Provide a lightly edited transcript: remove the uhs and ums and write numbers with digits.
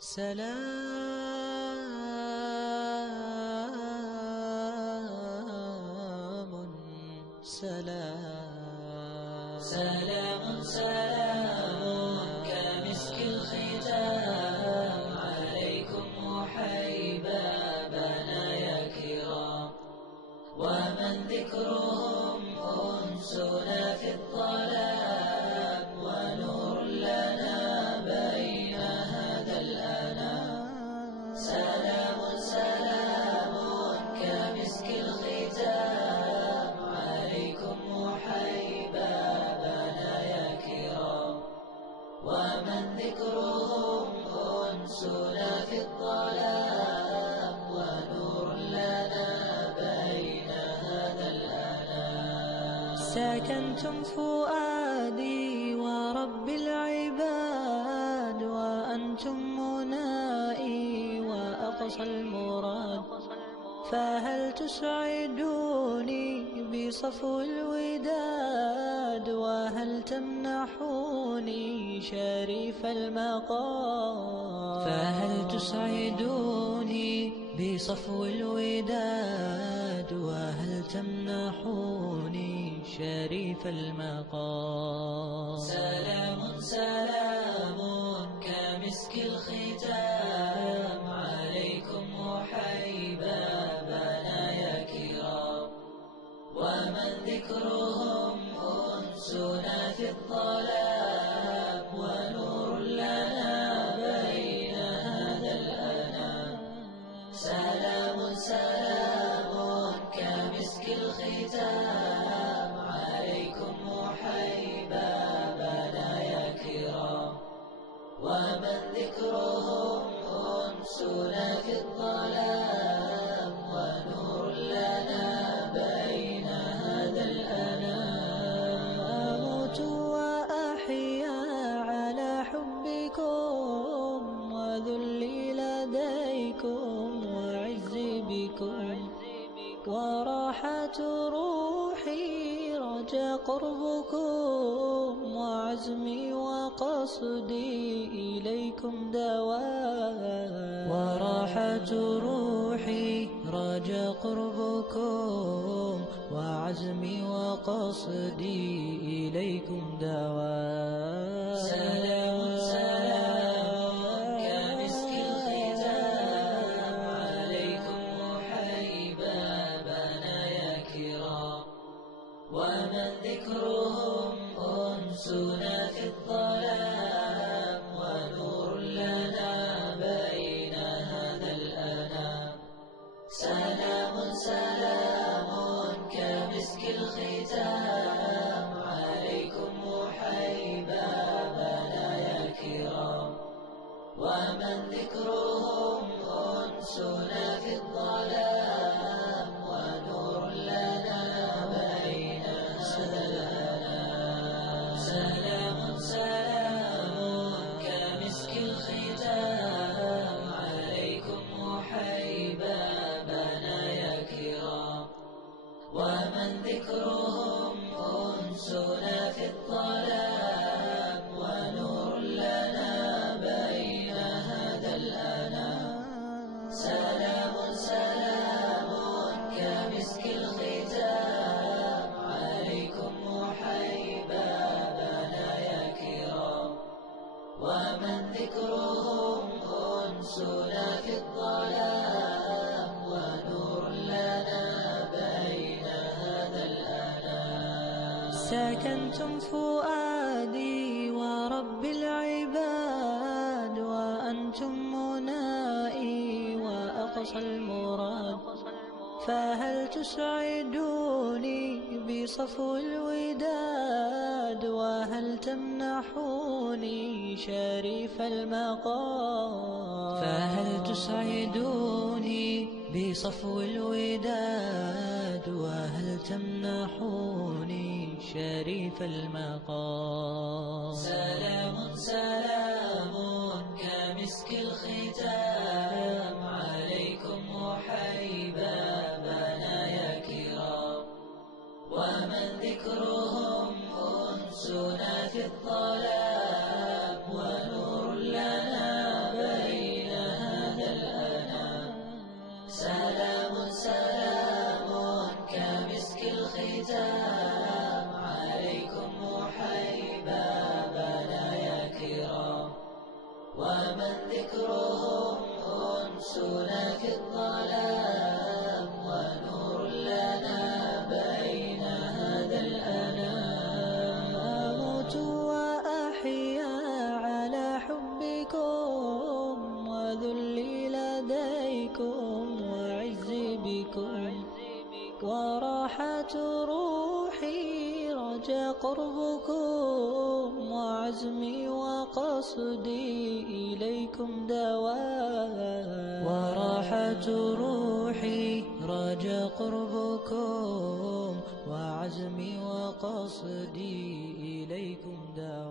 سلام سلام سلام سلام كمسك الختام عليكم وحيبابنا يا كرام، ومن ذكرهم أنسنا في الظلام، ونور لنا بين هذا الأنام. سلام سلام كمسك الختام عليكم وحيبابنا يا كرام، ومن ذكرهم أنسنا في الظلام، ونور لنا بين هذا الأنام. سكنتم فؤادي ورب العباد، وأنتم منائي وأقصى المراد، فهل تسعدوني بصفو الوداد، وهل تمنحوني شريف المقام؟ فهل تسعدوني بصفو الوداد، وهل تمنحوني شريف المقام؟ سلام سلام كمسك الختام عليكم وحيبابنا يا كرام، ومن ذكرهم أنسنا في الظلام، ونور لنا بين هذا الأنام. سلام سلام كمسك الختام عليكم وحيبابنا يا كرام، ومن ذكرهم أنسنا في الظلام، ونور لنا بين هذا الأنام. أموت وأحيا على حبكم، وذلي لديكم وعزي بكم، وراحة روحي رجا قربكم، وعزمي وقصدي إليكم دواء. وراحة روحي رجا قربكم، وعزمي وقصدي إليكم دواء. سلام سلام كمسك الختام عليكم وحيبابنا يا كرام، ومن ذكرهم أنسنا في الظلام، ونور لنا بين هذا الأنام. سلام سلام كمسك الختام عليكم وحيبابنا يا كرام، ومن ذكرهم أنسنا في الظلام، ونور لنا بين هذا الأنام. سلام سلام كمسك الختام عليكم وحيبابنا يا كرام، ومن ذكرهم أنسنا في الظلام، ونور لنا بين هذا الأنام. سلام سلام كمسك الختام عليكم وحيبابنا يا كرام، ومن ذكرهم أنسنا في الظلام، ونور لنا بين هذا الأنام. سكنتم فؤادي ورب العباد، وأنتم منائي وأقصى المراد، فهل تسعدوني بصفو الوداد، وهل تمنحوني شريف المقام؟ فهل تسعدوني بصفو الوداد، وهل تمنحوني شريف المقام؟ سلام سلام كمسك الختام عليكم وحيبابنا يا كرام، ومن ذكرهم أنسنا في الظلام، ونور لنا بين بكم وذلي لديكم وعزي بكم، وراحة روحي رجا قربكم، وعزمي وقصدي إليكم دواء. وراحة روحي رجا قربكم، وعزمي وقصدي إليكم دواء.